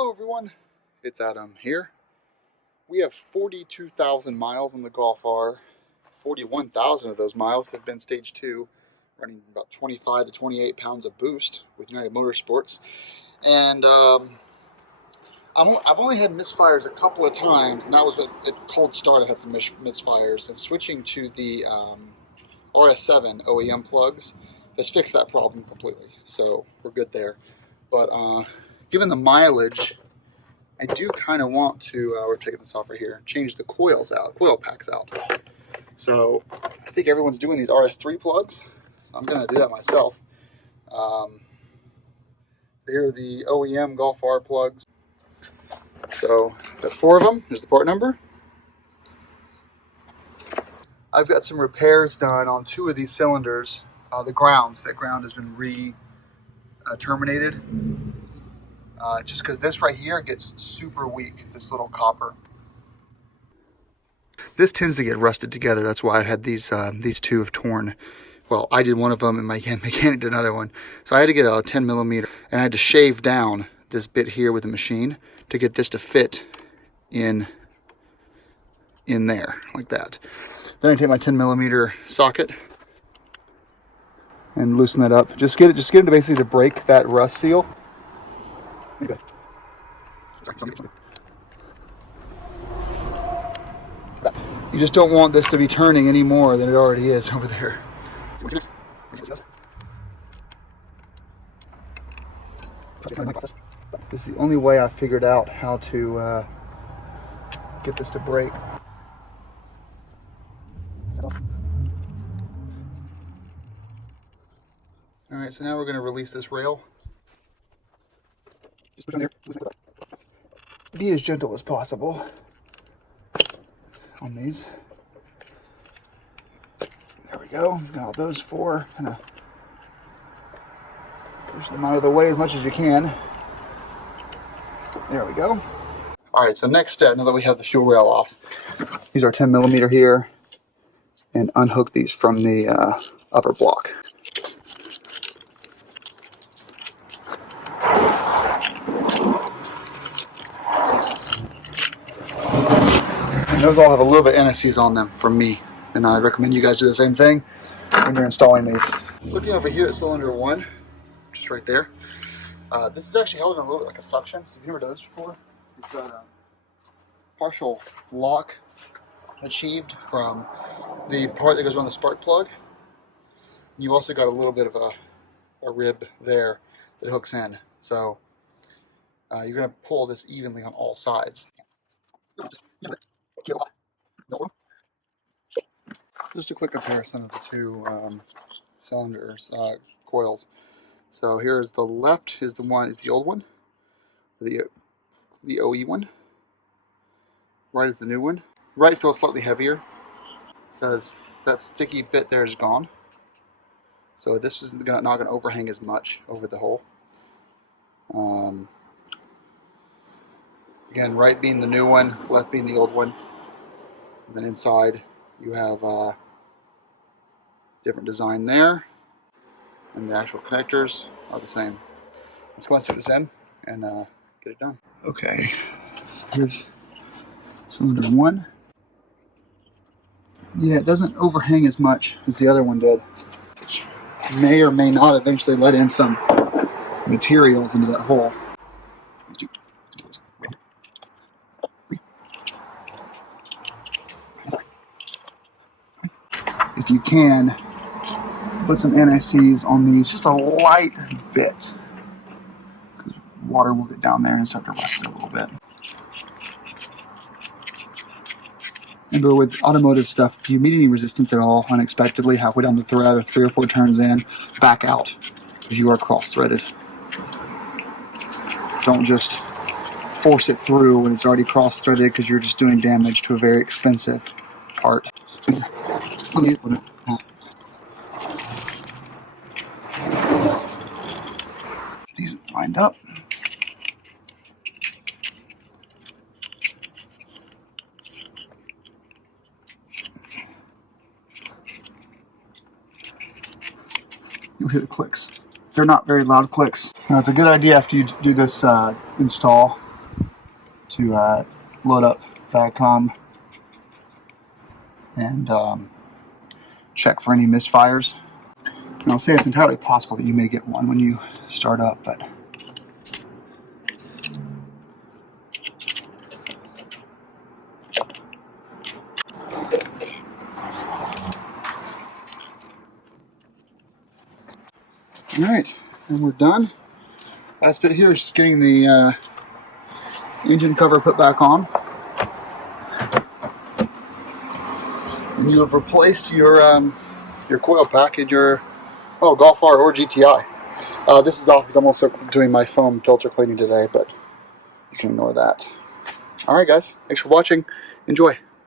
Hello everyone, it's Adam here. We have 42,000 miles on the Golf R. 41,000 of those miles have been stage 2, running about 25 to 28 pounds of boost with United Motorsports. And I've only had misfires a couple of times, and that was at cold start. I had some misfires, and switching to the RS3 OEM plugs has fixed that problem completely. So we're good there. But given the mileage, I do kind of want to, we're taking this off right here, change the coils out, coil packs out. So I think everyone's doing these RS3 plugs, so I'm going to do that myself. So here are the OEM Golf R plugs. So got 4 of them. Here's the part number. I've got some repairs done on 2 of these cylinders. The grounds, that ground has been terminated. Just because this right here gets super weak, this little copper. This tends to get rusted together. That's why I had these 2 have torn. Well, I did one of them and my mechanic did another one. So I had to get a 10mm and I had to shave down this bit here with the machine to get this to fit in there, like that. Then I take my 10mm socket and loosen that up. Just get it to basically break that rust seal. Okay. You just don't want this to be turning any more than it already is over there. This is the only way I figured out how to get this to break. Alright, so now we're going to release this rail. Just push on there. Be as gentle as possible on these. There we go. Got all those 4. Kind of push them out of the way as much as you can. There we go. All right, so next step, now that we have the fuel rail off, use our 10mm here and unhook these from the upper block. And those all have a little bit of NSCs on them from me, and I recommend you guys do the same thing when you're installing these. So looking over here at cylinder 1, just right there, this is actually held in a little bit like a suction. So if you've never done this before, you've got a partial lock achieved from the part that goes around the spark plug. And you've also got a little bit of a rib there that hooks in. So you're going to pull this evenly on all sides. Just a quick comparison of the 2 cylinders, coils. So here's the left is the one, it's the old one, the OE one. Right is the new one. Right feels slightly heavier. Says that sticky bit there is gone. So this is not going to overhang as much over the hole. Again, right being the new one, left being the old one. And then inside you have different design there, and the actual connectors are the same. Let's go and stick this in and get it done. Okay, so here's cylinder 1. Yeah, it doesn't overhang as much as the other one did, which may or may not eventually let in some materials into that hole. If you can, put some NSCs on these, just a light bit, because water will get down there and start to rust it a little bit. Remember, with automotive stuff, if you meet any resistance at all unexpectedly halfway down the thread or 3 or 4 turns in, back out, because you are cross-threaded. Don't just force it through when it's already cross-threaded, because you're just doing damage to a very expensive part. These lined up. You'll hear the clicks. They're not very loud clicks. Now, it's a good idea after you do this install to load up VACCOM and check for any misfires. And I'll say it's entirely possible that you may get one when you start up, but alright, and we're done. Last bit here is just getting the engine cover put back on. And you have replaced your coil pack in your Golf R or GTI. This is off because I'm also doing my foam filter cleaning today, but you can ignore that. Alright guys, thanks for watching. Enjoy.